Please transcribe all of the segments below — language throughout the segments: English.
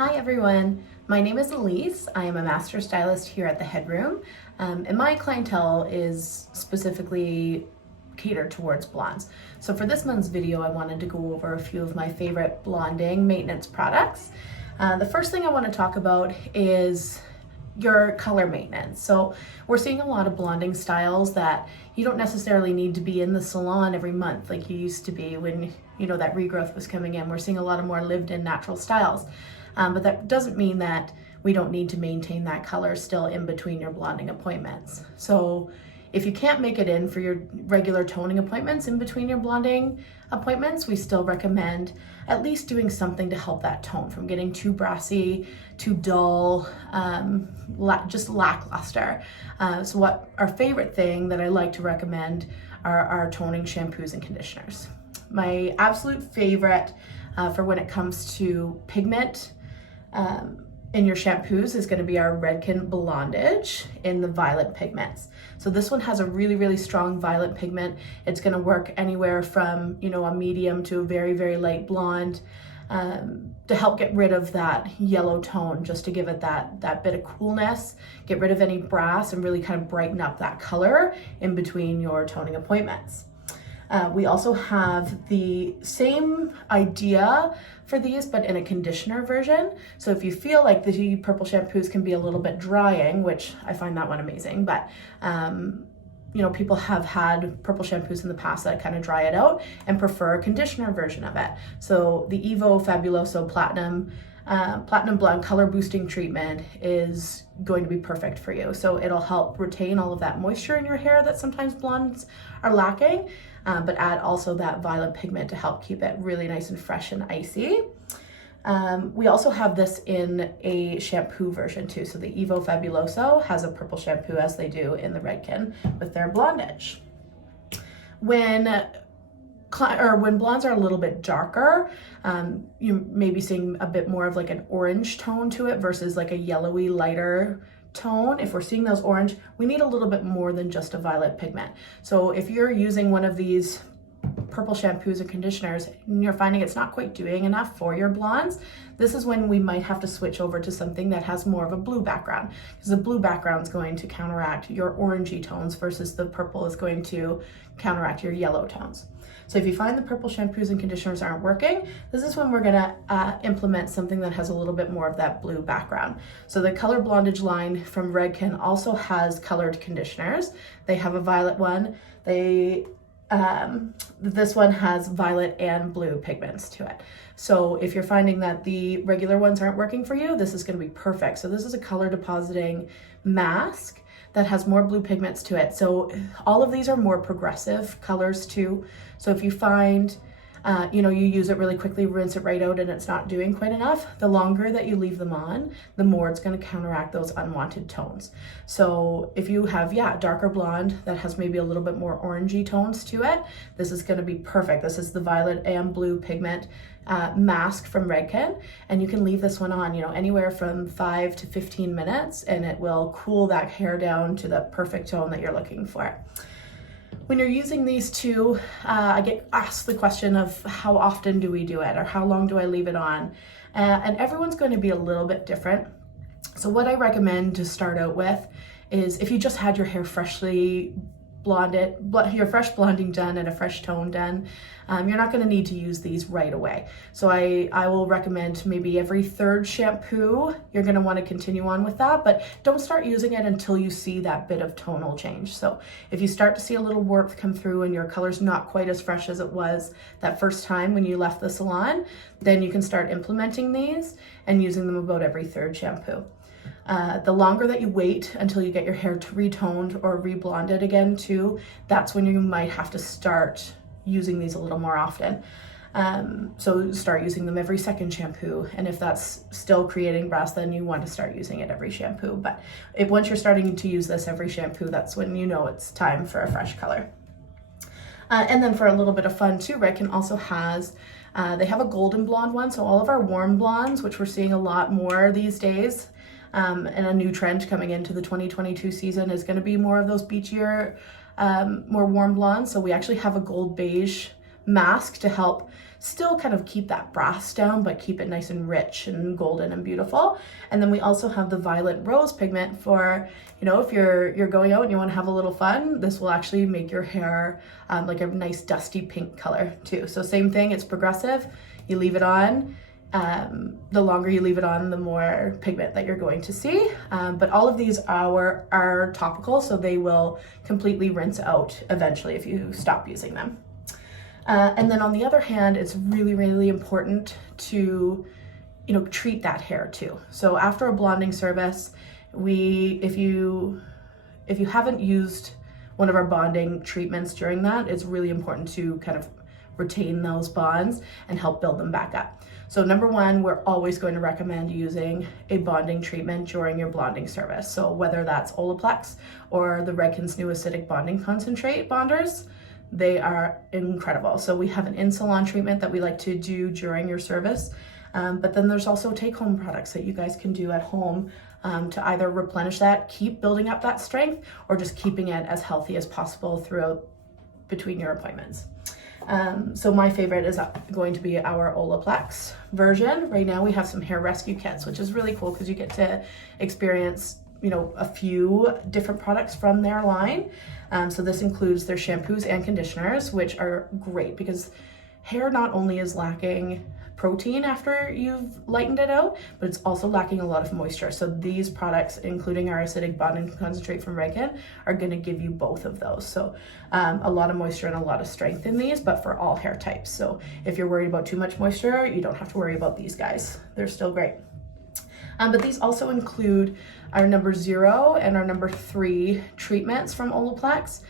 Hi everyone, my name is Elyse. I am a master stylist here at the Headroom, and my clientele is specifically catered towards blondes. So for this month's video, I wanted to go over a few of my favorite blonding maintenance products. The first thing I want to talk about is your color maintenance. So we're seeing a lot of blonding styles that you don't necessarily need to be in the salon every month like you used to be when that regrowth was coming in. We're seeing a lot of more lived-in natural styles. But that doesn't mean that we don't need to maintain that color still in between your blonding appointments. So if you can't make it in for your regular toning appointments in between your blonding appointments, we still recommend at least doing something to help that tone from getting too brassy, too dull, just lackluster. So what our favorite thing that I like to recommend are our toning shampoos and conditioners. My absolute favorite for when it comes to pigment in your shampoos is going to be our Redken Blondage in the violet pigments. So this one has a really, really strong violet pigment. It's going to work anywhere from, a medium to a very, very light blonde to help get rid of that yellow tone, just to give it that bit of coolness, get rid of any brass and really kind of brighten up that color in between your toning appointments. We also have the same idea for these, but in a conditioner version. So if you feel like the purple shampoos can be a little bit drying, which I find that one amazing, but people have had purple shampoos in the past that kind of dry it out and prefer a conditioner version of it. So the Evo Fabuloso Platinum Blonde Color Boosting Treatment is going to be perfect for you. So it'll help retain all of that moisture in your hair that sometimes blondes are lacking, but add also that violet pigment to help keep it really nice and fresh and icy. We also have this in a shampoo version too. So the Evo Fabuloso has a purple shampoo, as they do in the Redken with their Blondage. When blondes are a little bit darker, you may be seeing a bit more of like an orange tone to it versus like a yellowy, lighter tone. If we're seeing those orange, we need a little bit more than just a violet pigment. So if you're using one of these purple shampoos and conditioners and you're finding it's not quite doing enough for your blondes, this is when we might have to switch over to something that has more of a blue background, because the blue background is going to counteract your orangey tones versus the purple is going to counteract your yellow tones. So if you find the purple shampoos and conditioners aren't working, this is when we're gonna implement something that has a little bit more of that blue background. So the Color Blondage line from Redken also has colored conditioners. They have a violet one. This one has violet and blue pigments to it. So if you're finding that the regular ones aren't working for you, this is going to be perfect. So this is a color depositing mask that has more blue pigments to it. So all of these are more progressive colors too. So if you find you use it really quickly, rinse it right out, and it's not doing quite enough, the longer that you leave them on, the more it's going to counteract those unwanted tones. So if you have, darker blonde that has maybe a little bit more orangey tones to it, this is going to be perfect. This is the violet and blue pigment mask from Redken, and you can leave this one on, anywhere from 5 to 15 minutes, and it will cool that hair down to the perfect tone that you're looking for. When you're using these two, I get asked the question of how often do we do it, or how long do I leave it on? And everyone's going to be a little bit different. So what I recommend to start out with is, if you just had your hair freshly your fresh blonding done and a fresh tone done, you're not going to need to use these right away. So I will recommend maybe every third shampoo, you're going to want to continue on with that, but don't start using it until you see that bit of tonal change. So if you start to see a little warmth come through and your color's not quite as fresh as it was that first time when you left the salon, then you can start implementing these and using them about every third shampoo. The longer that you wait until you get your hair retoned or reblonded again too, that's when you might have to start using these a little more often. So start using them every second shampoo. And if that's still creating brass, then you want to start using it every shampoo. But once you're starting to use this every shampoo, that's when you know it's time for a fresh color. And then for a little bit of fun too, Redken also has, they have a golden blonde one. So all of our warm blondes, which we're seeing a lot more these days, and a new trend coming into the 2022 season is going to be more of those beachier, more warm blondes. So we actually have a gold beige mask to help still kind of keep that brass down, but keep it nice and rich and golden and beautiful. And then we also have the violet rose pigment for, you know, if you're going out and you want to have a little fun, this will actually make your hair like a nice dusty pink color too. So same thing, it's progressive. You leave it on. The longer you leave it on, the more pigment that you're going to see. But all of these are topical, so they will completely rinse out eventually if you stop using them. And then on the other hand, it's really, really important to, you know, treat that hair too. So after a blonding service, if you haven't used one of our bonding treatments during that, it's really important to kind of retain those bonds and help build them back up. So number one, we're always going to recommend using a bonding treatment during your blonding service. So whether that's Olaplex or the Redken's new acidic bonding concentrate bonders, they are incredible. So we have an in-salon treatment that we like to do during your service. But then there's also take-home products that you guys can do at home to either replenish that, keep building up that strength, or just keeping it as healthy as possible throughout between your appointments. So my favorite is going to be our Olaplex version. Right now we have some hair rescue kits, which is really cool because you get to experience, you know, a few different products from their line. So this includes their shampoos and conditioners, which are great because hair not only is lacking protein after you've lightened it out, but it's also lacking a lot of moisture. So these products, including our acidic bonding concentrate from Redken, are going to give you both of those. So a lot of moisture and a lot of strength in these, but for all hair types. So if you're worried about too much moisture, you don't have to worry about these guys. They're still great. But these also include our number 0 and our number 3 treatments from Olaplex,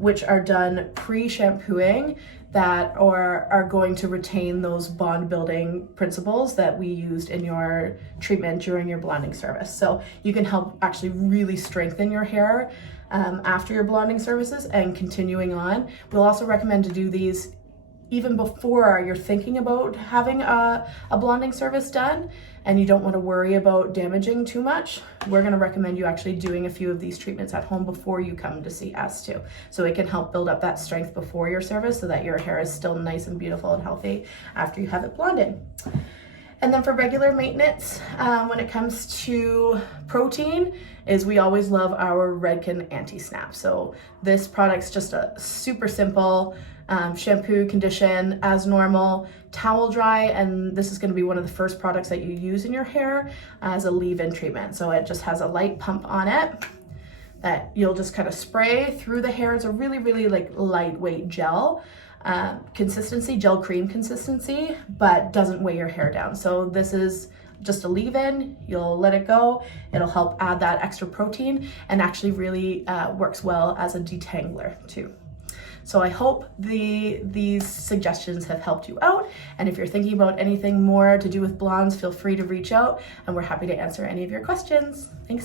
which are done pre-shampooing that are going to retain those bond building principles that we used in your treatment during your blonding service. So you can help actually really strengthen your hair after your blonding services and continuing on. We'll also recommend to do these even before you're thinking about having a blonding service done and you don't want to worry about damaging too much. We're going to recommend you actually doing a few of these treatments at home before you come to see us too. So it can help build up that strength before your service so that your hair is still nice and beautiful and healthy after you have it blonded. And then for regular maintenance, when it comes to protein, is we always love our Redken Anti-Snap. So this product's just a super simple shampoo, condition as normal, towel dry, and this is going to be one of the first products that you use in your hair as a leave-in treatment. So it just has a light pump on it that you'll just kind of spray through the hair. It's a really, really like lightweight gel consistency, gel cream consistency, but doesn't weigh your hair down. So this is just a leave-in, you'll let it go, it'll help add that extra protein and actually really works well as a detangler too. So I hope these suggestions have helped you out, and if you're thinking about anything more to do with blondes, feel free to reach out and we're happy to answer any of your questions. Thanks.